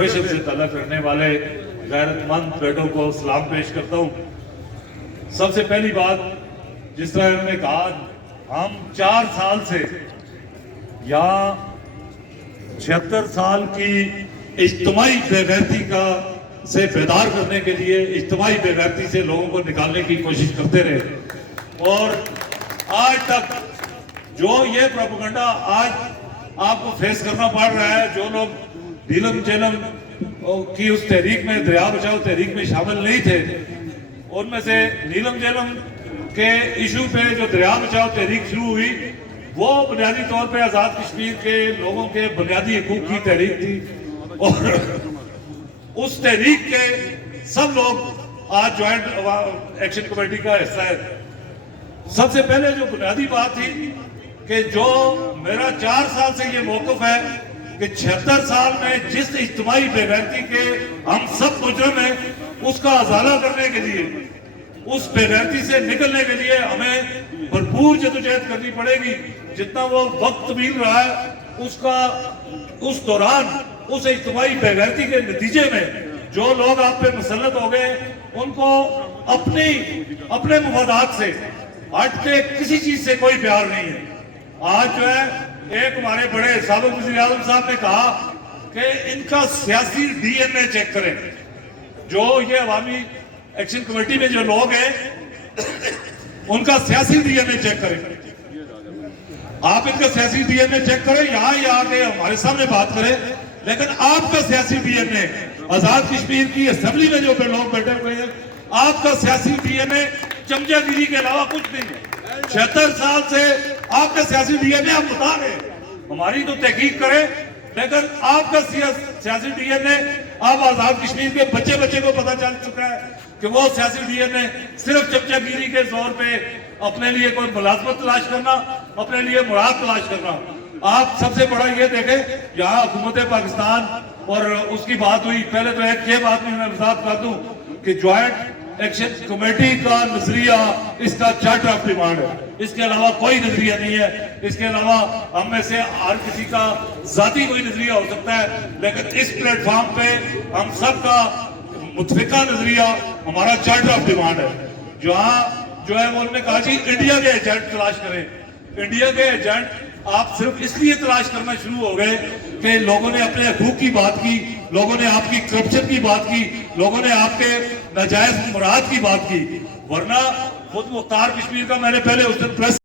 Profession से ताल्लुक रखने वाले गैरतमंद बेटों को सलाम पेश करता हूँ। सबसे पहली बात, जिस तरह उन्होंने कहा, हम 4 साल से यहाँ 76 साल की इज्तिमाई बेगैरती का से बेदार करने के लिए इज्तिमाई बेगैरती से लोगों को निकालने की कोशिश करते रहे, और आज तक जो ये प्रोपेगेंडा आज आपको फेस करना पड़ रहा है, जो लोग नीलम झेलम की उस तहरीक में, दरिया बचाओ तहरीक में शामिल नहीं थे, उनमें से नीलम झेलम के इशू पे जो दरिया बचाओ तहरीक शुरू हुई, वो बुनियादी तौर पे आज़ाद कश्मीर के लोगों के बुनियादी हकूक की तहरीक थी, और उस तहरीक के सब लोग आज ज्वाइंट एक्शन कमेटी का हिस्सा है। सबसे पहले जो बुनियादी बात थी कि जो मेरा 4 साल से ये मौक़िफ़ है कि 76 साल में जिस इज्तिमाई बेगैरती के हम सब मुजरिम हैं, उसका अज़ाला करने के लिए, उस बेगैरती से निकलने के लिए हमें भरपूर जदोजहद करनी पड़ेगी। जितना वो वक्त मिल रहा है, उसका उस दौरान उस इज्तिमाई बेगैरती के नतीजे में जो लोग आप पे मुसल्लत हो गए, उनको अपने मुफादात से हट के किसी चीज से कोई प्यार नहीं है। आज जो है, एक हमारे बड़े साबिक़ वज़ीर-ए-आज़म साहब ने कहा कि इनका सियासी डीएनए चेक करें। जो ये अवामी एक्शन कमेटी में जो लोग हैं, उनका सियासी डीएनए चेक करें। आप इनका सियासी डीएनए चेक करें, यहाँ ही आके हमारे सामने बात करें, लेकिन आपका सियासी डीएनए, आजाद कश्मीर की असेंबली में जो लोग बैठे हुए हैं, आपका सियासी डीएनए चमचागिरी के अलावा कुछ नहीं है। 76 साल से आपका सियासी डीएनए आप बता रहे हैं, हमारी तो तहकीक करें, लेकिन आपका सियासी डीएनए, आप आजाद कश्मीर के बच्चे को पता चल चुका है कि वो सियासी डीएनए सिर्फ चमचागिरी के जोर पे अपने लिए कोई मुलाजमत तलाश करना, अपने लिए मुराद तलाश करना। आप सबसे बड़ा ये देखें, यहाँ हुकूमत पाकिस्तान और उसकी बात हुई, पहले तो एक ये बात भी मैं वजाहत कर दूं कि ज्वाइंट एक्शन कमेटी का नजरिया इसका चार्टर ऑफ डिमांड है, इसके अलावा कोई नजरिया नहीं है। इसके अलावा हम में से हर किसी का जाती कोई नजरिया हो सकता है, लेकिन इस प्लेटफॉर्म पे हम सब का मुतफिका नजरिया हमारा चार्टर ऑफ डिमांड है। जहाँ जो है वो उन्होंने कहा जी इंडिया के एजेंट तलाश करें। इंडिया के एजेंट आप सिर्फ इसलिए तलाश करना शुरू हो गए कि लोगों ने अपने हकूक की बात की, लोगों ने आपकी करप्शन की बात की, लोगों ने आपके नाजायज मुराद की बात की, वरना खुद मुख्तार कश्मीर का मैंने पहले उस दिन प्रेस